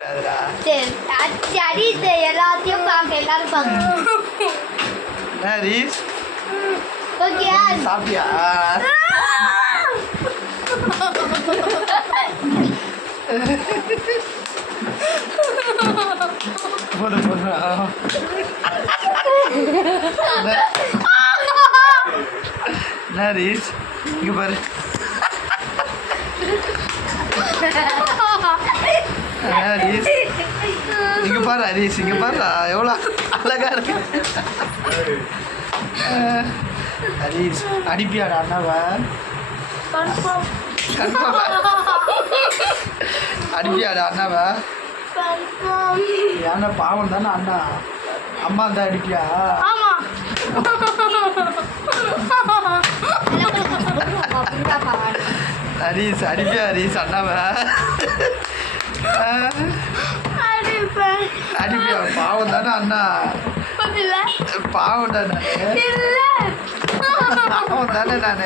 சரி எல்லாத்தையும் பார்க்க எல்லாரும் பார்க்க ஓகே சாப்பிட்டியா போடு போடு ஹரீஷ் இங்கே பாரு ஹரீஷ் இங்கே பாரு ஹரீஷ் இங்கே பாரு எவ்வளோ அழகா இருக்கு ஹரீஷ் அடிப்பியாடா அண்ணாவா கன்ஃபார்மா அடிப்பியாடா அண்ணாவா ஏன்னா பாவம் தானே அண்ணா அம்மா தான் அடிப்பியா ஹரீஷ் அடிப்பியா ஹரீஷ் அண்ணாவா அடிப்பியா பாவம் தானே அண்ணா பாவம் தானே பாவம் தானே நான்